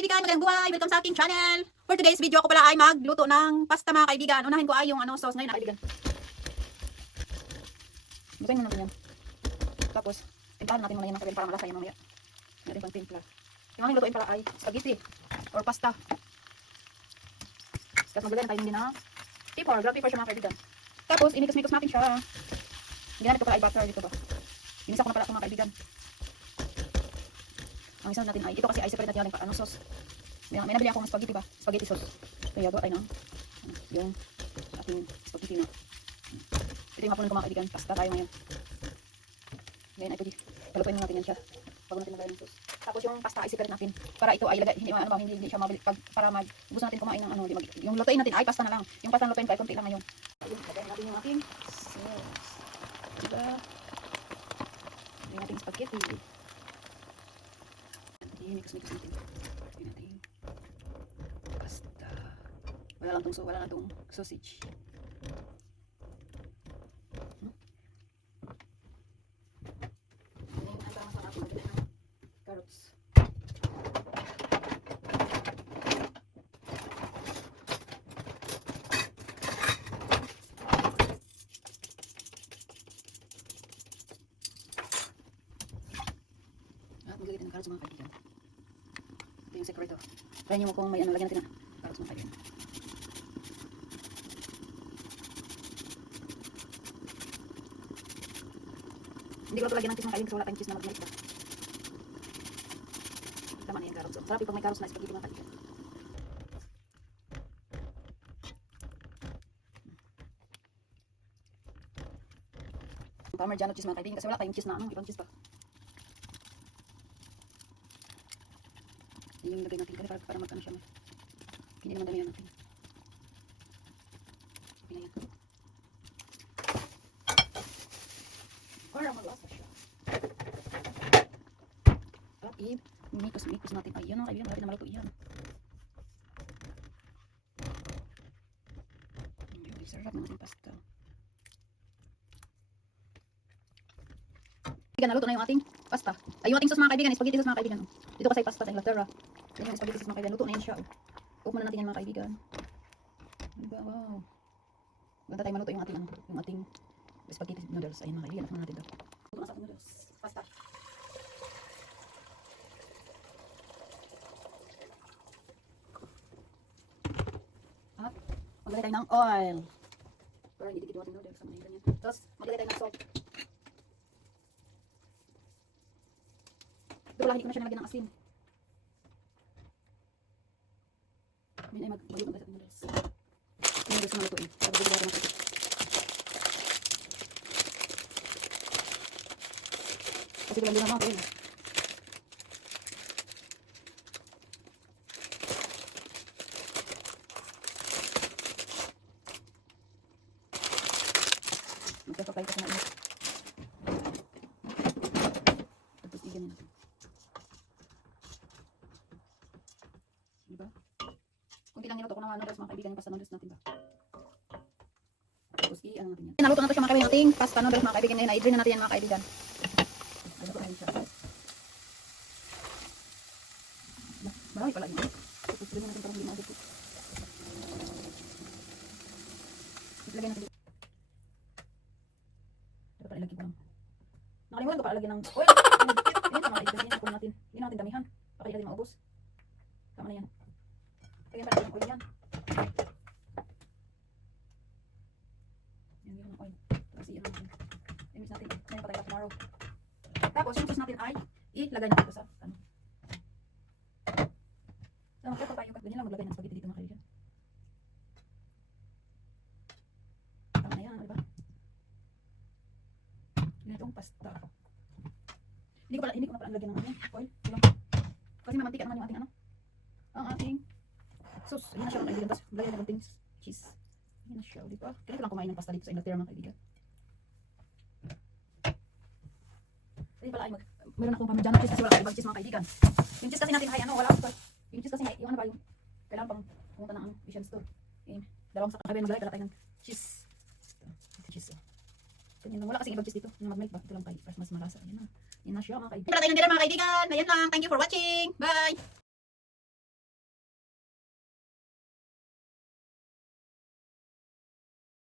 kaibigan, magandang buhay! Welcome sa aking channel! For today's video, ako pala ay magluto ng pasta mga kaibigan. Unahin ko ay yung sauce ngayon mga kaibigan. Gusayin mo natin yan. Tapos, timplahan natin muna yan mga kaibigan para malasa yan mamaya. Natin pang timpla. Yung aking lutuin pala ay spaghetti or pasta. Tapos maglagay na tayo din na pepper, black pepper siya mga kaibigan. Tapos, imikos-mikos natin siya. Ginamit ko pala ay butter dito ba. Inisa ko na pala ito mga kaibigan. Ang isa natin ay, ito kasi ay separate natin yung sauce. May nabili akong spaghetti ba? Spaghetti sauce. Kaya gawa tayo ng yung ating spaghetti na. Ito yung hapunan ko mga kaibigan. Pasta tayo ngayon. Ngayon ay pwede. Palutuin natin yan siya. Bago natin nagawin yung sauce. Tapos yung pasta ay separate natin. Para ito ay ilagay. Hindi siya mabili. Para gusto natin kumain ng yung lutuin natin ay pasta na lang. Yung pasta na lutuin ay konti lang ngayon. Lagay natin yung ating sauce. Diba? Lagay natin spaghetti. Mix-mix natin. Lagyan natin pasta. Wala lang tong sausage. Ang tama sa atin natin ng carrots. At maglagay din ng carrots mga kaibigan. Yung sekreto. Try nyo mo kung may lagyan natin na para sa mga kaibigan. Hindi ko ito lagyan ng cheese mga kaibigan kasi wala tayong cheese na magmalik ba. Tama na yung carrots. So, sarap yung pag may carrots na spaghetti mga kaibigan. Parmesan cheese mga kaibigan kasi wala tayong cheese na ibang cheese pa. Yung lagay natin kasi para mag-ano siya. Hindi naman dami yan natin. Okay na yan. Para maglasa siya. At i-mikos natin. Ayan ang kaibigan. Malapit na maluto yan. Sarap ng ating pasta. Naluto na yung ating pasta. Ay, yung ating sauce mga kaibigan. Spaghetti sauce mga kaibigan. Dito kasi pasta sa Inglaterra. Yan yung spaghetti sauce mga kaibigan. Luto na yan siya. Cook muna natin yan mga kaibigan. Diba? Wow. Ganda tayo maluto yung ating spaghetti noodles. Ayun mga kaibigan. At natin ito. Luto na sa ating noodles. Pasta. At maglagay tayo ng oil. Para hindi dikit yung ating noodles. Tapos maglagay tayo ng salt. Ito pala, hindi ko na siya nalagyan ng asin. Ngayon ay magbayo tayo sa noodles. Yung noodles na lutuin. Para bigyan natin ng asin. Kasi bilang din naman ito yun. Magkakapay ka sa mainit. Tapos igyan natin. Diba? Kunti lang niluto ko ng noodles mga kaibigan yung pasta noodles natin ba? Tapos i-ano natin yan. Naluto na ito siya mga kaibigan ating pasta noodles mga kaibigan. Ngayon i-drain na natin yan mga kaibigan. Naluto na rin siya. Bahay pala yun. Tapos drain na natin parang hindi maagad ko. Ilagay natin dito. Dapat ilagay ko lang. Nakalimutan ko para lagyan ng oil. Yan sa mga kaibigan. Yan sa natin. Hindi natin damihan. Baka hindi natin maubos. Tama na yan. Lagyan pa natin ng oil yan. Yan, ng oil. Tapos iyan natin. I-mix natin. Ngayon pa tayo tomorrow. Tapos yung sauce natin ay ilagay natin ito sa ano. So magkakaroon tayo ganyan lang maglagay ng spaghetti dito mga kaibigan. Tama na yan, diba? Yan itong pasta. Hindi ko na pala lagyan ng oil. Diba? Kasi mamantika naman yung ating ang ating sauce. Ayan na siya mga kaibigan. Tapos lagyan na konting cheese. Ayan na siya. Diba? Ganito lang kumain ng pasta dito sa Inglaterra mga kaibigan. Ayun pala ay meron akong parmesan cheese kasi wala akong ibang cheese mga kaibigan. Yung cheese kasi natin ay wala ako. Yung cheese kasi yung yung kailangan pang pumunta ng Asian store. Yung dalawang sakang kaibigan maglagay tayo ng cheese. Ito cheese. Ganyan lang. Wala kasing ibang cheese dito. Yung mag-make ba? Ito lang tayo. Mas malasa. Ayan na. Yan na siya mga kaibigan. Para tayo ng dinner mga kaibigan. Ayan lang. Thank you for watching. Bye!